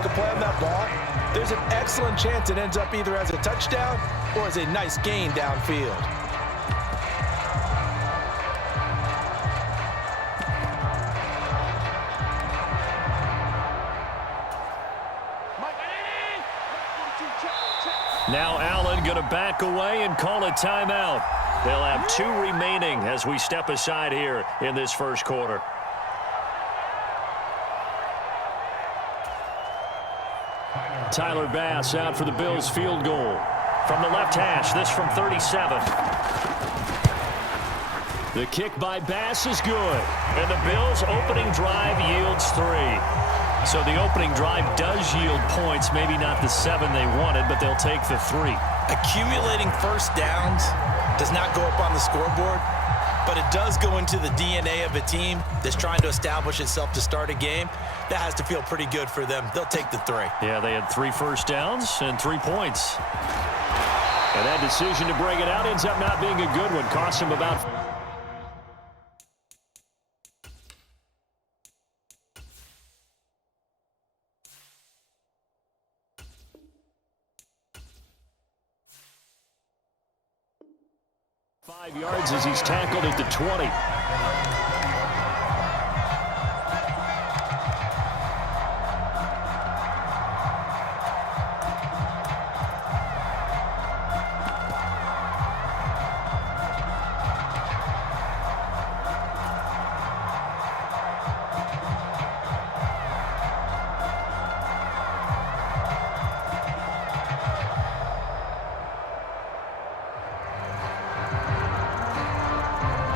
make a play on that ball, there's an excellent chance it ends up either as a touchdown or as a nice gain downfield. Now Allen going to back away and call a timeout. They'll have 2 remaining as we step aside here in this first quarter. Tyler Bass out for the Bills field goal. From the left hash, this from 37. The kick by Bass is good. And the Bills' opening drive yields 3. So the opening drive does yield points, maybe not the 7 they wanted, but they'll take the 3. Accumulating first downs does not go up on the scoreboard, but it does go into the DNA of a team that's trying to establish itself to start a game. That has to feel pretty good for them. They'll take the 3. Yeah, they had 3 first downs and 3 points. And that decision to bring it out ends up not being a good one. Cost them about... ...5 yards as he's tackled at the 20.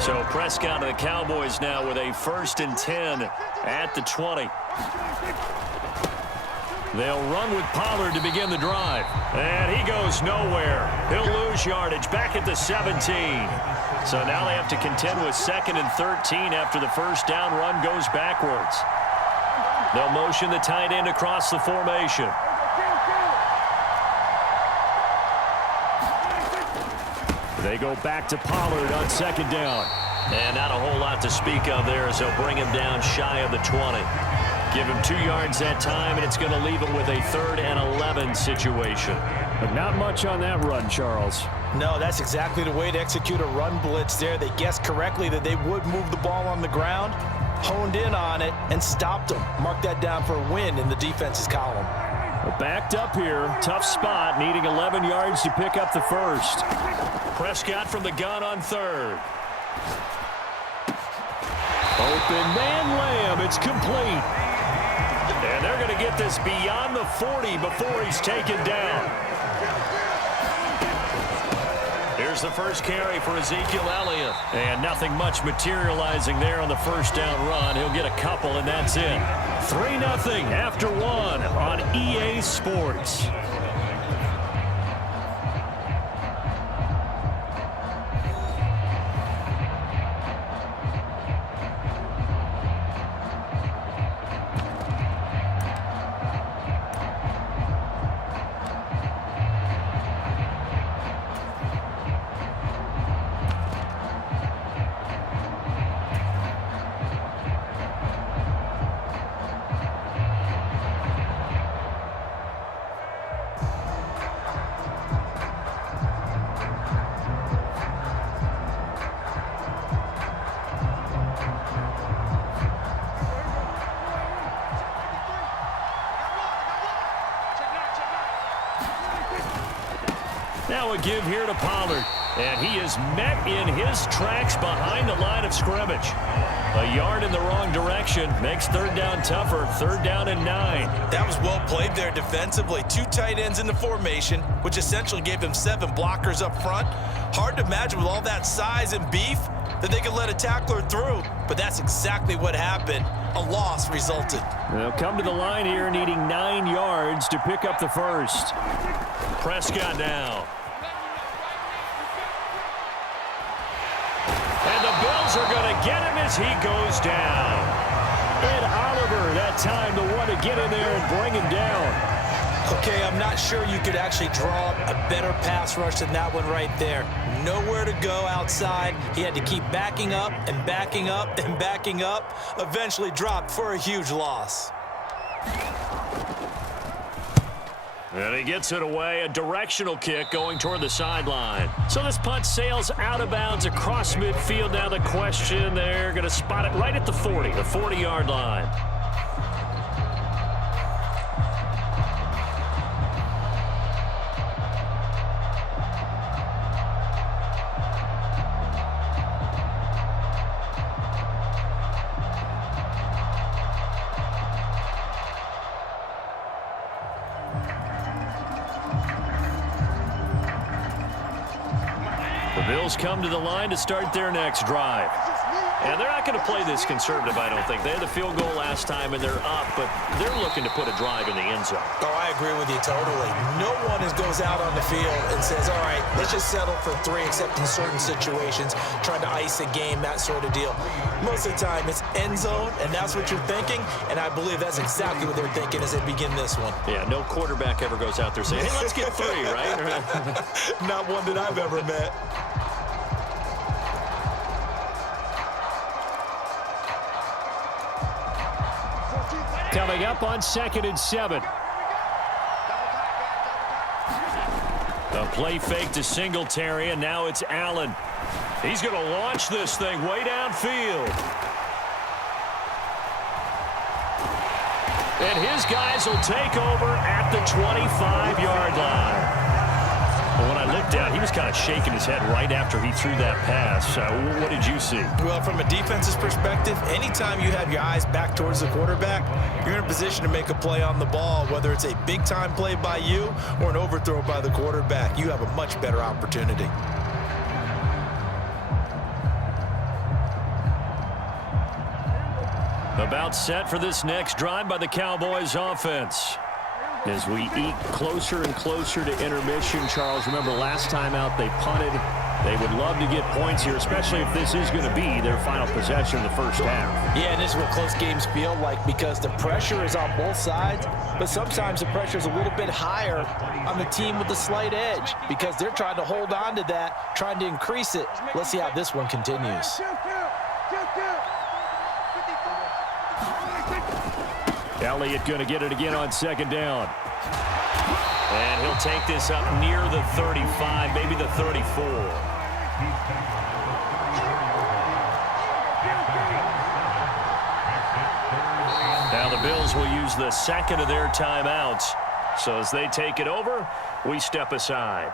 So Prescott and the Cowboys now with a 1st and 10 at the 20. They'll run with Pollard to begin the drive. And he goes nowhere. He'll lose yardage back at the 17. So now they have to contend with 2nd and 13 after the first down run goes backwards. They'll motion the tight end across the formation. They go back to Pollard on 2nd down. And not a whole lot to speak of there as they'll bring him down shy of the 20. Give him 2 yards that time, and it's going to leave him with a 3rd and 11 situation. But not much on that run, Charles. No, that's exactly the way to execute a run blitz there. They guessed correctly that they would move the ball on the ground, honed in on it, and stopped them. Mark that down for a win in the defense's column. Backed up here. Tough spot, needing 11 yards to pick up the first. Prescott from the gun on 3rd. Open man Lamb. It's complete. And they're going to get this beyond the 40 before he's taken down. Here's the first carry for Ezekiel Elliott. And nothing much materializing there on the first down run. He'll get a couple, and that's it. 3-0 after 1 on EA Sports. Now a give here to Pollard. And he is met in his tracks behind the line of scrimmage. A yard in the wrong direction makes 3rd down tougher. 3rd down and 9. That was well played there defensively. 2 tight ends in the formation, which essentially gave them 7 blockers up front. Hard to imagine with all that size and beef that they could let a tackler through. But that's exactly what happened. A loss resulted. They'll come to the line here needing 9 yards to pick up the first. Prescott now. And the Bills are going to get him as he goes down. And Oliver, that time, the one to get in there and bring him down. Okay, I'm not sure you could actually draw up a better pass rush than that one right there. Nowhere to go outside. He had to keep backing up and backing up and backing up. Eventually dropped for a huge loss. And he gets it away, a directional kick going toward the sideline. So this punt sails out of bounds across midfield. Now the question, they're going to spot it right at the 40, the 40-yard line. The Bills come to the line to start their next drive. And they're not going to play this conservative, I don't think. They had the field goal last time, and they're up, but they're looking to put a drive in the end zone. Oh, I agree with you totally. No one goes out on the field and says, all right, let's just settle for 3, except in certain situations, trying to ice a game, that sort of deal. Most of the time, it's end zone, and that's what you're thinking, and I believe that's exactly what they're thinking as they begin this one. Yeah, no quarterback ever goes out there saying, hey, let's get 3, right? Not one that I've ever met. Coming up on 2nd and 7. A play fake to Singletary, and now it's Allen. He's going to launch this thing way downfield. And his guys will take over at the 25-yard line. Well, when I looked down, he was kind of shaking his head right after he threw that pass. What did you see? Well, from a defense's perspective, anytime you have your eyes back towards the quarterback, you're in a position to make a play on the ball, whether it's a big-time play by you or an overthrow by the quarterback. You have a much better opportunity. About set for this next drive by the Cowboys offense. As we eke closer and closer to intermission, Charles, remember last time out they punted. They would love to get points here, especially if this is going to be their final possession in the first half. Yeah, and this is what close games feel like because the pressure is on both sides, but sometimes the pressure is a little bit higher on the team with the slight edge because they're trying to hold on to that, trying to increase it. Let's see how this one continues. Elliott going to get it again on 2nd down. And he'll take this up near the 35, maybe the 34. Now the Bills will use the second of their timeouts. So as they take it over, we step aside.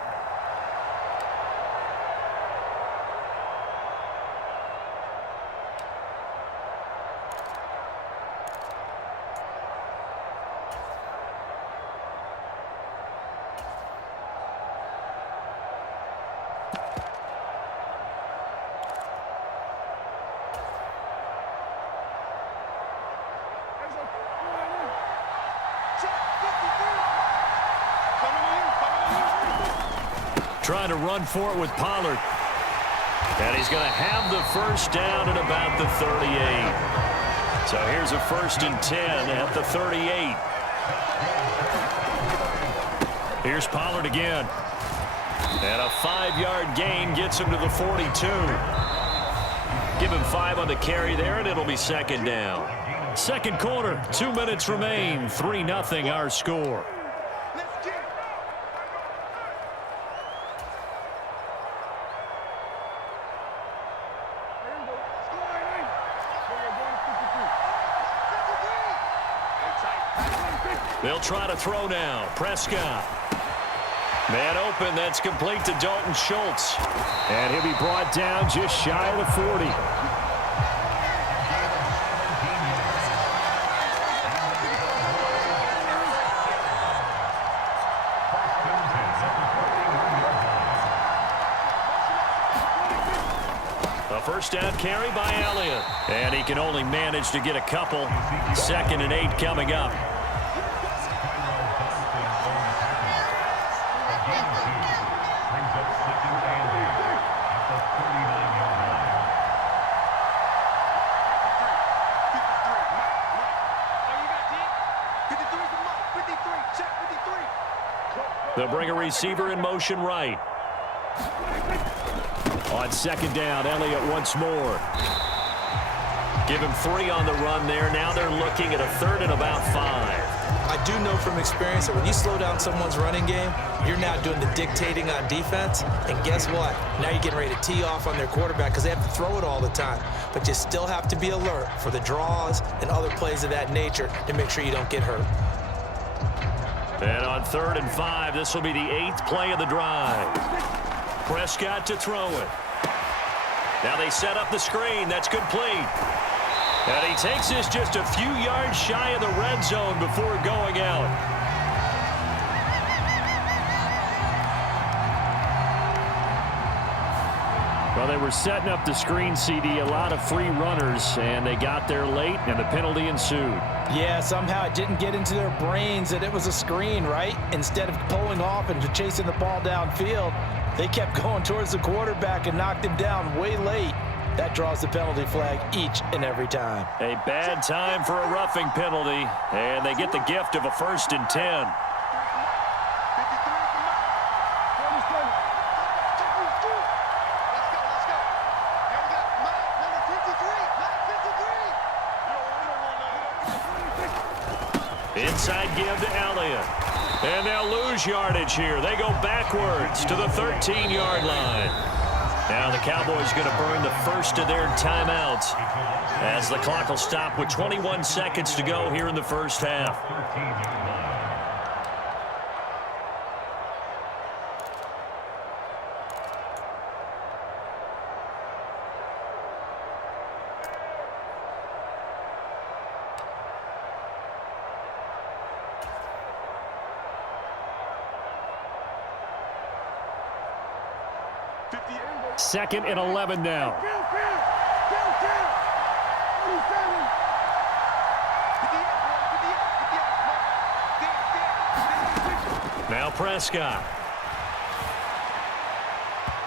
Trying to run for it with Pollard. And he's going to have the first down at about the 38. So here's a 1st and 10 at the 38. Here's Pollard again. And a 5-yard gain gets him to the 42. Give him 5 on the carry there, and it'll be 2nd down. Second quarter, 2 minutes remain. 3-0 our score. They'll try to throw now. Prescott. Man open. That's complete to Dalton Schultz. And he'll be brought down just shy of the 40. A first down carry by Elliott. And he can only manage to get a couple. 2nd and 8 coming up. They'll bring a receiver in motion right. On 2nd down, Elliott once more. Give him 3 on the run there. Now they're looking at a 3rd and about 5. I do know from experience that when you slow down someone's running game, you're now doing the dictating on defense. And guess what? Now you're getting ready to tee off on their quarterback because they have to throw it all the time. But you still have to be alert for the draws and other plays of that nature to make sure you don't get hurt. And on 3rd and 5, this will be the 8th play of the drive. Prescott to throw it. Now they set up the screen. That's complete. And he takes this just a few yards shy of the red zone before going out. Well, they were setting up the screen, CD, a lot of free runners, and they got there late, and the penalty ensued. Yeah, somehow it didn't get into their brains that it was a screen, right? Instead of pulling off and chasing the ball downfield, they kept going towards the quarterback and knocked him down way late. That draws the penalty flag each and every time. A bad time for a roughing penalty, and they get the gift of a 1st and 10. Inside give to Elliott. And they'll lose yardage here. They go backwards to the 13-yard line. Now the Cowboys going to burn the first of their timeouts as the clock will stop with 21 seconds to go here in the first half. Second and 11 now. Now Prescott.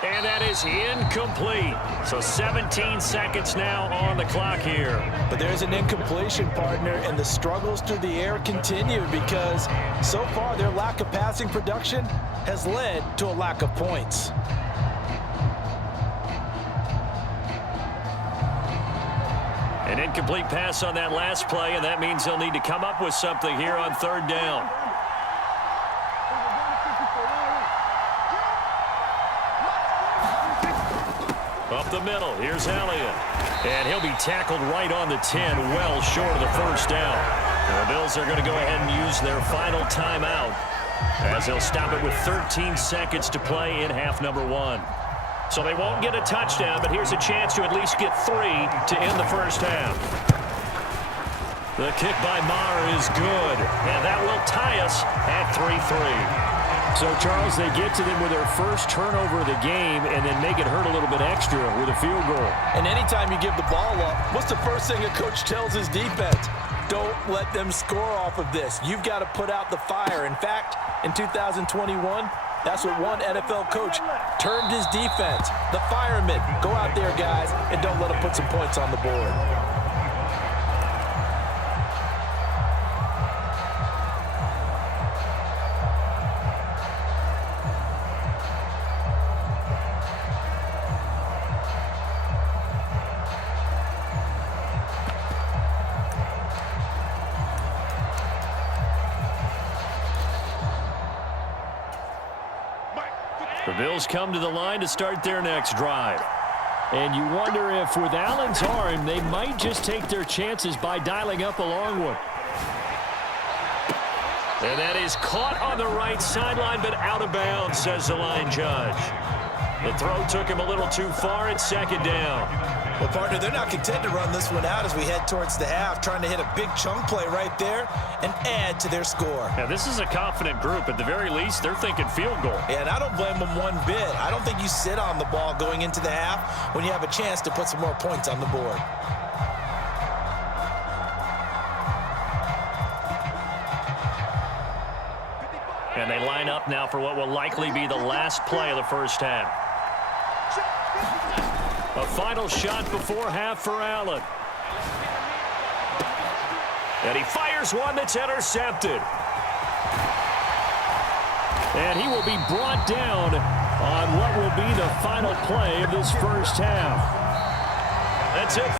And that is incomplete. So 17 seconds now on the clock here. But there's an incompletion, partner, and the struggles through the air continue because so far their lack of passing production has led to a lack of points. An incomplete pass on that last play, and that means they'll need to come up with something here on 3rd down. Up the middle, here's Elliott. And he'll be tackled right on the 10, well short of the 1st down. And the Bills are going to go ahead and use their final timeout as they'll stop it with 13 seconds to play in half number 1. So they won't get a touchdown, but here's a chance to at least get 3 to end the first half. The kick by Maher is good, and that will tie us at 3-3. So, Charles, they get to them with their first turnover of the game and then make it hurt a little bit extra with a field goal. And anytime you give the ball up, what's the first thing a coach tells his defense? Don't let them score off of this. You've got to put out the fire. In fact, in 2021, that's what one NFL coach termed his defense. The firemen. Go out there, guys, and don't let them put some points on the board. The Bills come to the line to start their next drive. And you wonder if with Allen's arm, they might just take their chances by dialing up a long one. And that is caught on the right sideline, but out of bounds, says the line judge. The throw took him a little too far at 2nd down. Well, partner, they're not content to run this one out as we head towards the half, trying to hit a big chunk play right there and add to their score. Now, this is a confident group. At the very least, they're thinking field goal. And I don't blame them one bit. I don't think you sit on the ball going into the half when you have a chance to put some more points on the board. And they line up now for what will likely be the last play of the first half. A final shot before half for Allen. And he fires one that's intercepted. And he will be brought down on what will be the final play of this first half. That's it.